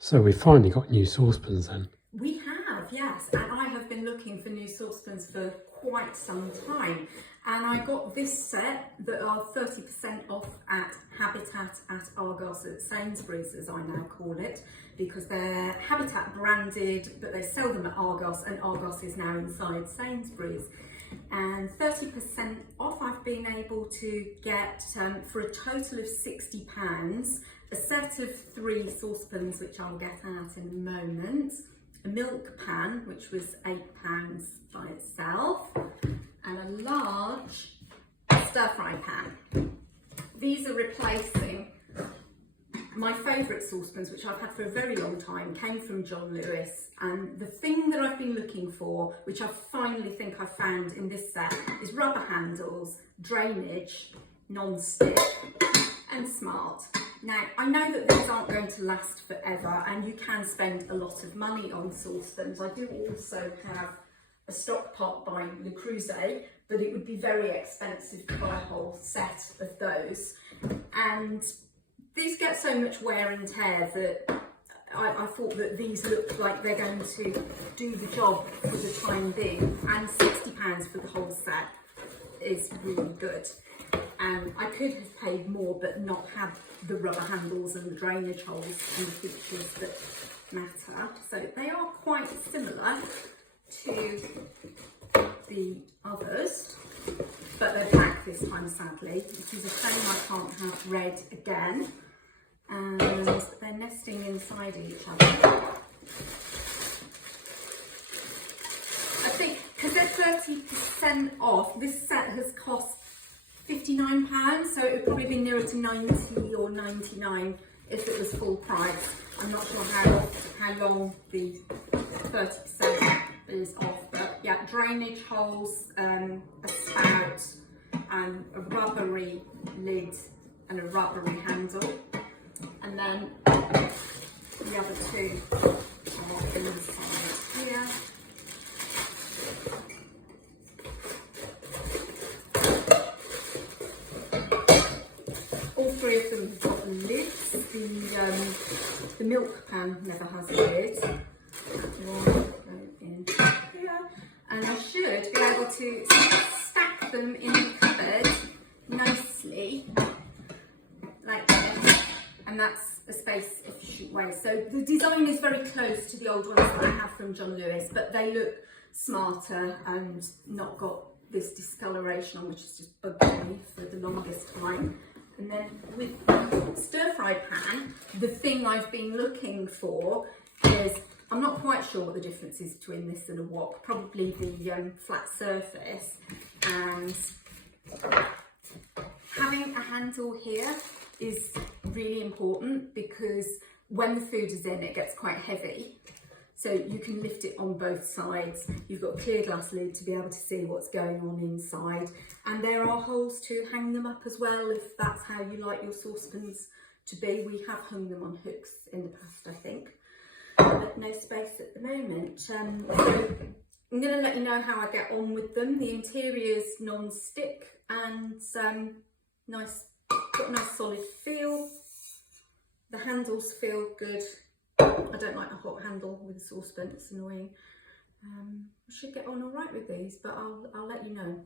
So we finally got new saucepans then. We have, yes, and I have been looking for new saucepans for quite some time, and I got this set that are 30% off at Habitat at Argos at Sainsbury's, as I now call it, because they're Habitat branded, but they sell them at Argos, and Argos is now inside Sainsbury's. And 30% off I've been able to get for a total of £60, a set of 3 saucepans, which I'll get out in a moment, a milk pan, which was £8 by itself, and a large stir-fry pan. These are replacing my favourite saucepans, which I've had for a very long time, came from John Lewis, and the thing that I've been looking for, which I finally think I've found in this set, is rubber handles, drainage, non-stick and smart. Now, I know that these aren't going to last forever and you can spend a lot of money on saucepans. I do also have a stock pot by Le Creuset, but it would be very expensive to buy a whole set of those. And these get so much wear and tear that I thought that these look like they're going to do the job for the time being, and £60 for the whole set is really good. I could have paid more but not had the rubber handles and the drainage holes and the features that matter. So they are quite similar to the others, but they're black this time, sadly, which is a shame I can't have red again. And they're nesting inside each other. I think because they're 30% off, this set has cost £59, so it would probably be nearer to 90 or 99 if it was full price. I'm not sure how long the 30% is off, but yeah, drainage holes, a spout, and a rubbery lid and a rubbery handle. And then the other 2 are inside here. All 3 of them have got lids. The milk pan never has a lid. One go in here. And I should be able to stack them in the cupboard nicely, like this. And that's a space efficient way. So the design is very close to the old ones that I have from John Lewis, but they look smarter and not got this discoloration on, which has just bugged me for the longest time. And then with the stir-fry pan, the thing I've been looking for is, I'm not quite sure what the difference is between this and a wok, probably the flat surface, and having a handle here is really important because when the food is in, it gets quite heavy. So you can lift it on both sides. You've got a clear glass lid to be able to see what's going on inside. And there are holes to hang them up as well, if that's how you like your saucepans to be. We have hung them on hooks in the past, I think, but no space at the moment. So I'm going to let you know how I get on with them. The interior's non-stick and got a nice solid feel. The handles feel good. I don't like a hot handle with a saucepan, it's annoying. I should get on all right with these, but I'll let you know.